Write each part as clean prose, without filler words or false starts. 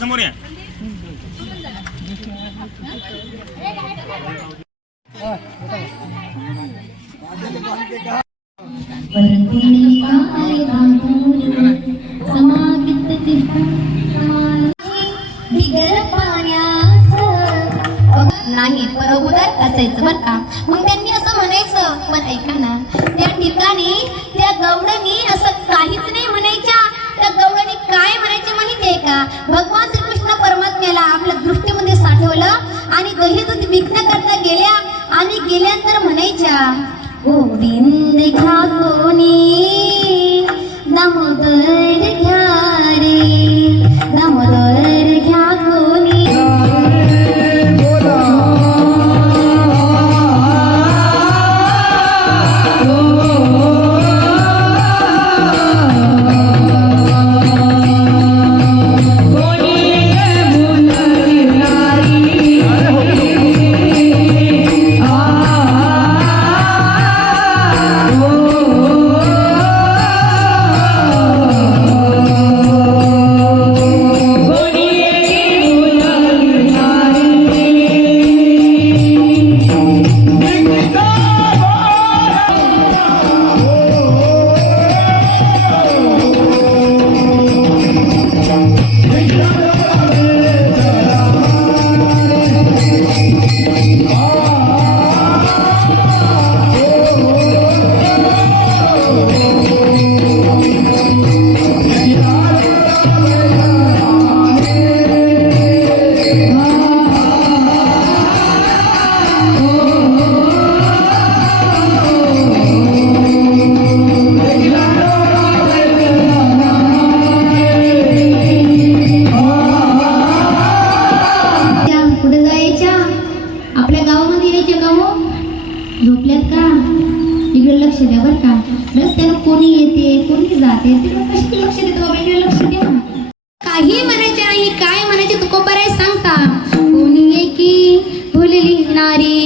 समोर या. नाही बरोबर असायचं बर का. मग त्यांनी असं म्हणायचं, पण ऐका ना, त्या ठिकाणी त्या गवळणी असं काहीच नाही म्हणायच्या. त्या गवळणी काय म्हणायचे माहितीये का, भगवान श्रीकृष्ण परमात्म्याला आपल्या दृष्टीमध्ये साठवलं आणि दहीदूध विघ्न करता गेल्या आणि गेल्यानंतर म्हणायच्या, गोविंद घ्या कोणी दामोदर घ्या रे, दामोदर घ्या कोणी. झोपल्यात का? इकडे लक्ष द्या बर का. रस्त्यानं कोणी येते कोणी जाते ते कशी लक्ष देतो बाबा, इकडे लक्ष द्या. काही म्हणायचे नाही, काय म्हणायचे तुकोबाराय सांगता. कोणी एकी भुलली नारी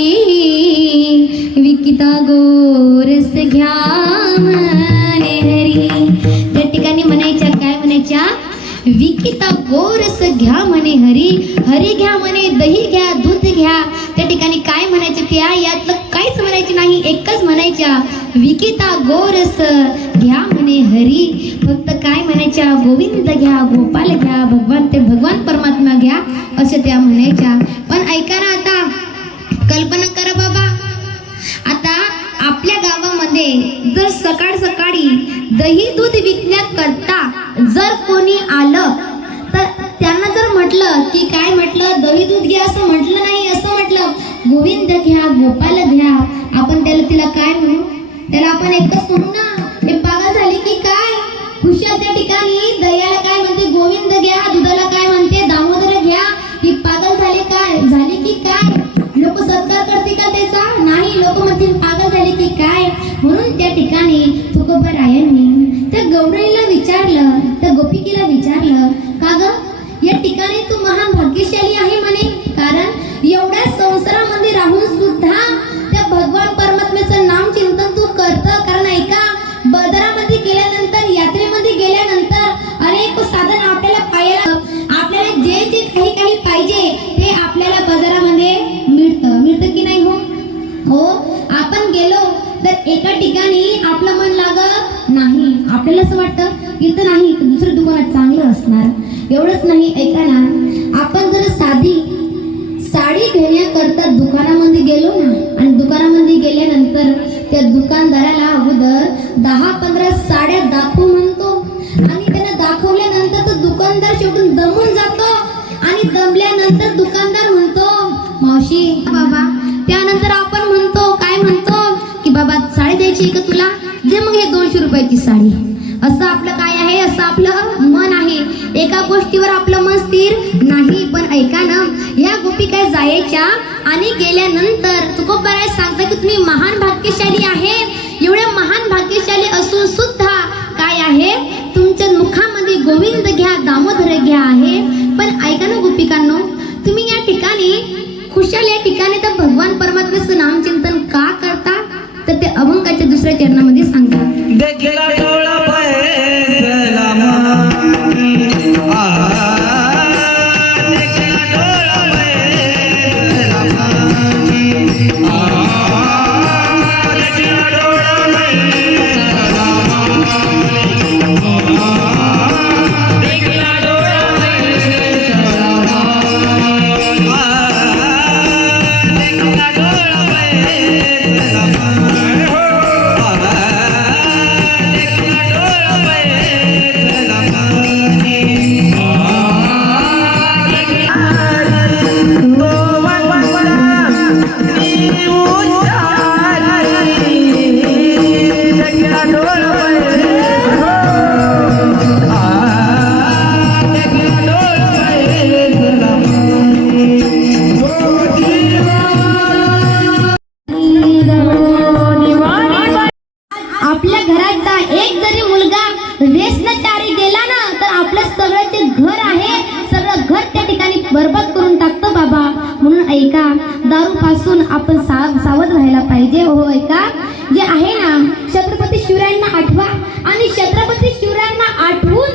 विकिता गोरस घ्या म्हणे हरी. त्या ठिकाणी म्हणायच्या, काय म्हणायच्या, विकिता गोरस घ्या म्हणे हरी, हरी घ्या म्हणे, दही घ्या, दूध घ्या. त्या ठिकाणी काय म्हणायचे, त्या यातलं काहीच म्हणायचे नाही, एकच म्हणायच्या, विकिता गोरस घ्या म्हणे हरी. फक्त काय म्हणायच्या, गोविंद घ्या, गोपाल घ्या, भगवान ते भगवान परमात्मा घ्या असे त्या म्हणायच्या. पण ऐका ना, आता कल्पना करा बाबा, आता आपल्या गावामध्ये जर सकाळ सकाळी दही दूध विकण्याकरता जर कोणी आलं तर त्यांना जर म्हटलं की, काय म्हटलं, दही दूध घ्या असं म्हटलं नाही, असं म्हटलं गोविंद घ्या, गोपाल घ्या, आपण तिला काय म्हणू, त्याला आपण एकच म्हणू ना. हे पागल झाली की काय. खुशी त्या ठिकाणी दह्याला काय म्हणते, गोविंद घ्या, दुधाला काय म्हणते, दामोदर घ्या. की पागल झाले की काय? लोक सत्कार करते का त्याचा? नाही, लोक म्हणतील पागल झाले की काय. म्हणून त्या ठिकाणी तुकोबरायांनी त्या गवळणीला विचारलं, त्या गोपिकेला विचारलं, का ग या ठिकाणी तू महान भाग्यशाली आहे म्हणे, कारण एवढ्या संसारामध्ये राहून सुद्धा त्या भगवान परमात्म्याचं नाम चिंतन तू करतं. कारण ऐका, बाजारामध्ये गेल्यानंतर, यात्रेमध्ये गेल्यानंतर अनेक साधन आपल्याला जे जे काही पाहिजे ते आपल्याला बाजारामध्ये मिळतं की नाही? हो, आपण गेलो तर एका ठिकाणी आपलं मन लागत नाही, आपल्याला असं वाटतं इथं नाही, दुसऱ्या दुकानात चांगलं असणार. एवढंच नाही, ऐका ना, आपण जर साधी साडी घेण्याकरता दुकानामध्ये गेलो ना, आणि दुकानामध्ये गेल्यानंतर त्या दुकानदाराला अगोदर 10-15 साड्या दाखवू म्हणतो, आणि त्यांना दाखवल्यानंतर तो दुकानदार शेवटून दमून जातो, आणि दमल्यानंतर दुकानदार म्हणतो मावशी बाबा. त्यानंतर आपण म्हणतो, काय म्हणतो की बाबा साडी द्यायची का तुला, दे मग हे 200 रुपयाची साडी. असं आपलं काय आहे, असं आपलं मन आहे. एका गोष्टीवर आपलं मन स्थिर नाही. पण ऐका ना, या गोपिका जायच्या आणि गेल्यानंतर तुकोबाराय सांगता की तुम्ही महान भाग्यशाली आहे. एवढे महान भाग्यशाली असून सुद्धा काय आहे, तुमच्या मुखामध्ये गोविंद घ्या, दामोदर घ्या आहे. पण ऐका ना गोपिकांनो, तुम्ही या ठिकाणी खुशाल या ठिकाणी तर भगवान परमात्म्याचं नामचिंतन का करता, तर ते अभंगाच्या दुसऱ्या चरणामध्ये सांगतात. आपल्या घराचा एक जरी मुलगा व्यसनाचारी गेला ना, तर आपलं सगळं जे घर आहे, सगळं घर त्या ठिकाणी बरबाद करून टाकतो बाबा. म्हणून ऐका, दारू पासून आपण सावध व्हायला पाहिजे. हो ऐका, जे आहे ना, छत्रपती शिवरायांना आठवा, आणि छत्रपती शिवरायांना आठवून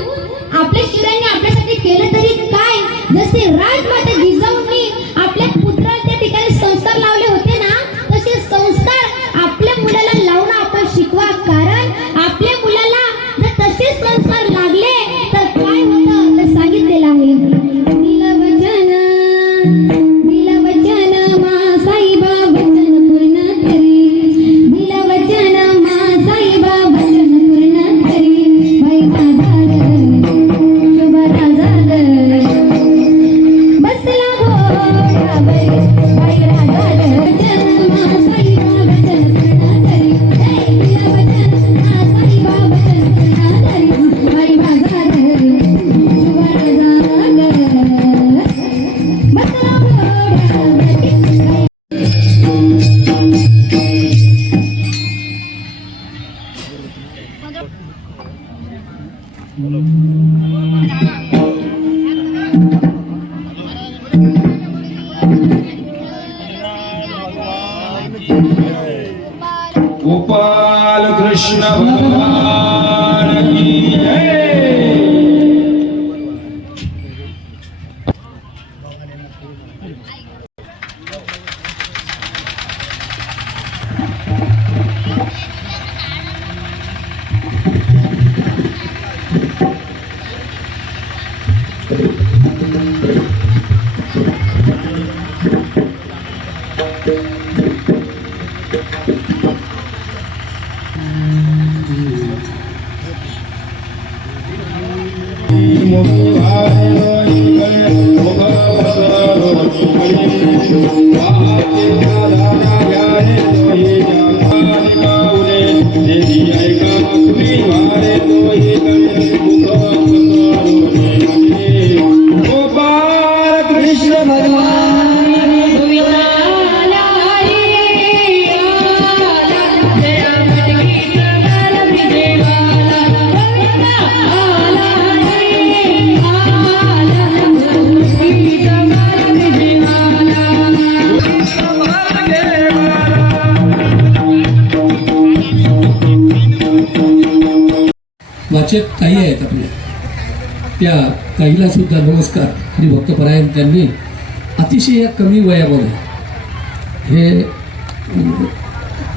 आपल्या शिवरायांनी आपल्यासाठी केलं तरी काय. जसे राजमाता जिजाऊंनी आपल्या पुत्राला त्या ठिकाणी संस्कार लावले होते ना, तसे संस्कार आपल्या मुलाला लावून आपण शिकवा. कारण आपल्या मुलाला जर तसे संस्कार लागले तर काय होतं ते सांगितलेलं आहे. दिला वचन मा साईबा वचन पूर्ण करी, दिला वचन मा साईबा वचन पूर्ण करी. बाई माझा शुभ राजा बसला घोडा बाई राजा वचन मा साईबा वचन पूर्ण करी. दिला वचन मा साईबा वचन पूर्ण करी. बाई माझा शुभ राजा बसला घोडा. गोपाल कृष्ण भगवान की जय. Krishna वाचक ताई आहेत आपल्या, त्या ताईला सुद्धा नमस्कार. हरिभक्तपरायण त्यांनी अतिशय या कमी वयामध्ये हे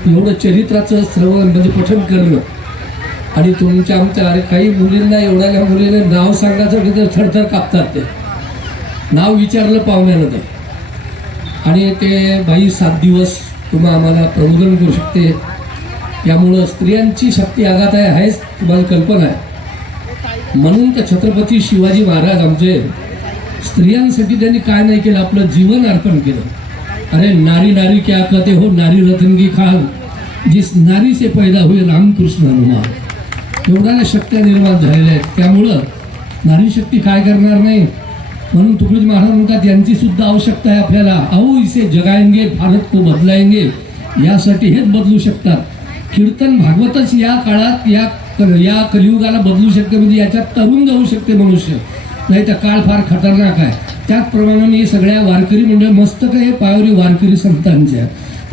एवढं चरित्राचं श्रवण म्हणजे पठण करणं आणि तुमच्या आमच्या अरे काही मुलींना एवढ्या मुलीने नाव सांगायचं तर थरथर कापतात. ते नाव विचारलं पाहुण्यानं तर आणि ते बाई 7 दिवस तुम्हा आम्हाला प्रबोधन करू शकते. त्यामुळं स्त्रियांची शक्ती आघात आहेच, तुम्हाला कल्पना आहे. म्हणून तर छत्रपती शिवाजी महाराज आमचे स्त्रियांसाठी त्यांनी काय नाही केलं, आपलं जीवन अर्पण केलं. अरे नारी नारी क्या कहते हो, नारी रतन की खान, जिस नारी से पैदा हुए रामकृष्ण हनुमान. एवढ्या शक्त्या निर्माण झालेल्या आहेत. त्यामुळं नारी शक्ती काय करणार नाही. म्हणून तुकडोजी महाराज म्हणतात यांची सुद्धा आवश्यकता आहे आपल्याला. अहो इसे जगाएंगे भारत को बदलाएंगे, यासाठी हेच बदलू शकतात. कीर्तन भागवतच या काळात या कलियुगाला बदलू शकते, म्हणजे याच्यात तरुण जाऊ शकते मनुष्य. नाही तर काळ फार खतरनाक आहे. त्याचप्रमाणे मी सगळ्या वारकरी मंडळ मस्तक हे पायवरी वारकरी संतांच्या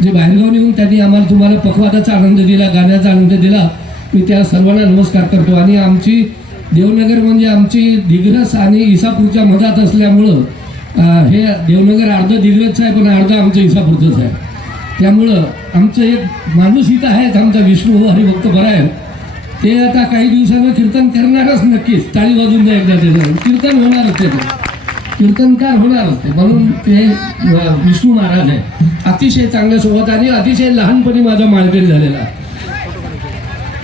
जे बाहेरगाव येऊन त्यांनी आम्हाला तुम्हाला पखवादाचा आनंद दिला, गाण्याचा आनंद दिला, मी त्या सर्वांना नमस्कार करतो. आणि आमची देवनगर म्हणजे आमची दिग्रस आणि इसापूरच्या मधात असल्यामुळं हे देवनगर अर्ध दिग्रसचं आहे पण अर्ध आमचं इसापूरचंच आहे. त्यामुळं आमचं एक माणूस इथं आहेत, आमचा विष्णू हरिभक्तपरायण, ते आता काही दिवसांवर कीर्तन करणारच नक्कीच. टाळी वाजून द्या एकदा त्याचं कीर्तन होणारच, ते कीर्तनकार होणारच ते. म्हणून ते विष्णू महाराज आहे. अतिशय चांगल्या सोबत आणि अतिशय लहानपणी माझा माळकरी झालेला.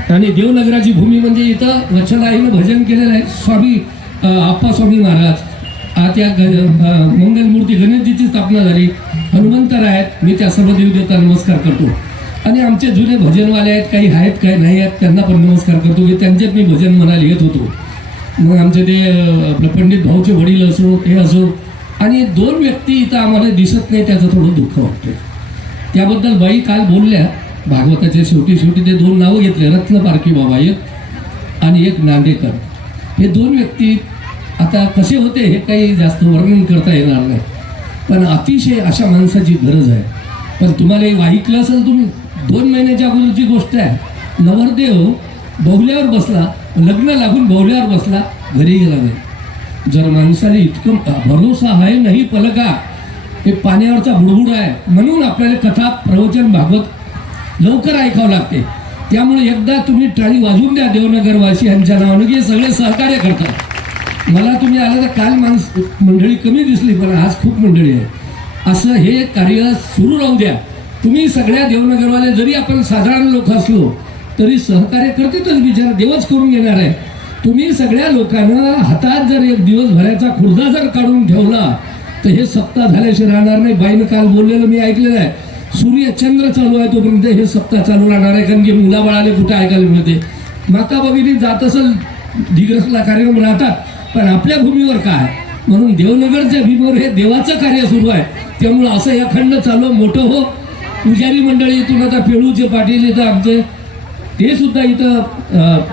आणि देवनगराची भूमी म्हणजे इथं वत्सलाईनं भजन केलेलं आहे. स्वामी आप्पास्वामी महाराज, त्या मंगलमूर्ती गणेशजीची स्थापना झाली. हनुमंतर आहेत. मी त्या सर्व देवदेवता नमस्कार करतो. आणि आमचे जुने भजनवाले आहेत, काही आहेत काही नाही आहेत, त्यांना पण नमस्कार करतो की त्यांच्यात मी भजन म्हणायला येत होतो. मग आमचे ते आपलं पंडित भाऊचे वडील असो हे असो. आणि 2 व्यक्ती इथं आम्हाला दिसत नाही, त्याचं थोडं दुःख वाटतं. त्याबद्दल बाई काल बोलल्या. भागवताच्या शेवटी ते 2 नावं घेतले, रत्न पारखी बाबा एक आणि एक नांदेकर. हे 2 व्यक्ती आता कसे होते हे काही जास्त वर्णन करता येणार नाही, पण अतिशय अशा माणसाची गरज आहे. पण तुम्हाला एक ऐकलं असेल तुम्ही, 2 महिन्याच्या अगोदरची गोष्ट आहे. नवरदेव बहुल्यावर बसला, लग्न लागून बहुल्यावर बसला, घरी गेला नाही. जर माणसाला इतकं भरोसा आहे नाही पलका, हे पाण्यावरचा बुडबुड आहे. म्हणून आपल्याला कथा प्रवचन भागवत लवकर ऐकावं लागते. त्यामुळे एकदा तुम्ही टाळी वाजवून द्या देवनगरवासी यांच्या नावानं, की हे सगळे सहकार्य करतात. मला तुम्ही आलं तर काल मंडळी कमी दिसली, पण आज खूप मंडळी आहे. असं हे कार्य सुरू राहू द्या. तुम्ही सगळ्या देवनगरवाले जरी आपण साधारण लोक असलो तरी सहकार्य करतेच, बिचारा देवच करून घेणार आहे. तुम्ही सगळ्या लोकांना हातात जर एक दिवसभराचा खुर्दा जर काढून ठेवला तर हे सप्ताह झाल्याशिवाय राहणार नाही. बाईनं काल बोललेलं मी ऐकलेलं आहे. सूर्य चंद्र चालू आहे तोपर्यंत हे सप्ताह चालू राहणार आहे, कारण की मुलाबाळाले कुठे ऐकायला मिळते. माता भगिनी जात असेल दिग्रसला कार्यक्रम राहतात, पण आपल्या भूमीवर काय. म्हणून देवनगरच्या भूमीवर हे देवाचं कार्य सुरू आहे. त्यामुळं असं अखंड चालू मोठं हो. पुजारी मंडळी इथून आता पेळूचे पाटील इथं आमचे ते सुद्धा इथं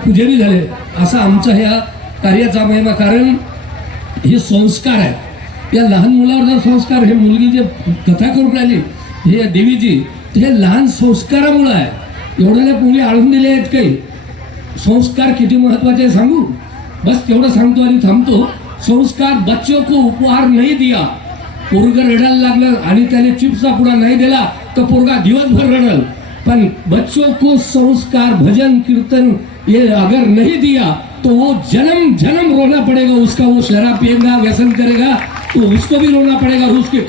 पुजारी झाले. असा आमचा ह्या कार्याचा महिमा, कारण हे संस्कार आहेत. या लहान मुलावर जर संस्कार, हे मुलगी जे कथा करून राहिली हे देवीची, हे लहान संस्कारामुळं आहे. एवढ्याला मुली आळून दिले आहेत. काही संस्कार किती महत्वाचे सांगू, बस तेवढं सांगतो आणि थांबतो. संस्कार, बच्चों को उपहार नहीं दिया, पोरगं रडायला लागलं आणि त्याने चिप्सचा पुडा नाही दिला तर पोरगा दिवसभर रडल. पण बच्चों को संस्कार, भजन कीर्तन ये अगर नहीं दिया तो वो जन्म जन्म रोना पड़ेगा उसका. वो शराब पिएगा, व्यसन करेगा तो उसको भी रोना पड़ेगा, उसके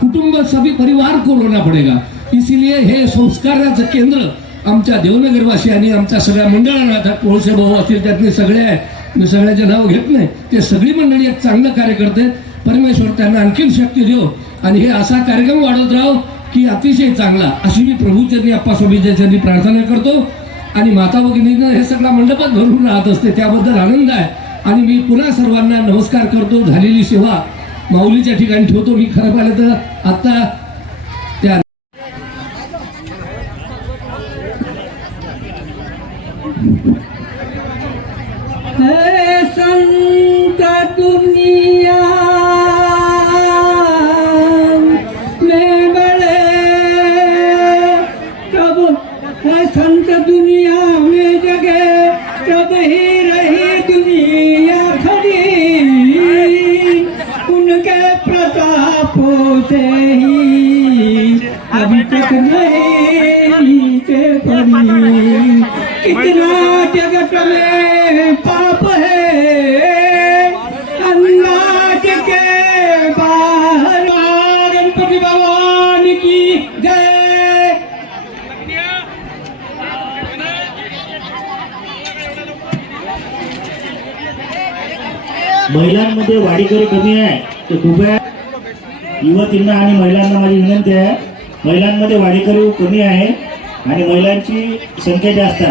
कुटुंब सभी परिवार को रोना पड़ेगा. इसीलिए हे संस्काराचं केंद्र आमच्या देवनगरवासी आणि आमच्या सगळ्या मंडळांना, आता कोळसे भाऊ असतील त्यातले सगळे आहे, मी सगळ्याचे नाव घेत नाही, ते सगळी मंडळी एक चांगलं कार्य करते. परमेश्वर त्यांना आणखीन शक्ती देव आणि हे असा कार्यक्रम वाढत राहो की अतिशय चांगला, अशी मी प्रभूचरणी आप्पास्वामीच्या चरणी प्रार्थना करतो. आणि माता भगिनींना हे सगळा मंडपात भरून राहत असते, त्याबद्दल आनंद आहे. आणि मी पुन्हा सर्वांना नमस्कार करतो. झालेली सेवा माऊलीच्या ठिकाणी ठेवतो. मी खरं पाहिलं तर आता त्या संत दुनिया में बड़े, तब संत दुनिया में जगे से ही अभी तक नहीं थे परी कितना जगत में पाप है अंदाज के बाहर गणपति भगवान की जय। महिलांमध्ये वाढीकरी कमी आहे ते खूप आहे. युवतींना आणि महिलांना माझी विनंती आहे, महिलांमध्ये वाढीकरी कमी आहे आणि महिलांची संख्या जास्त आहे.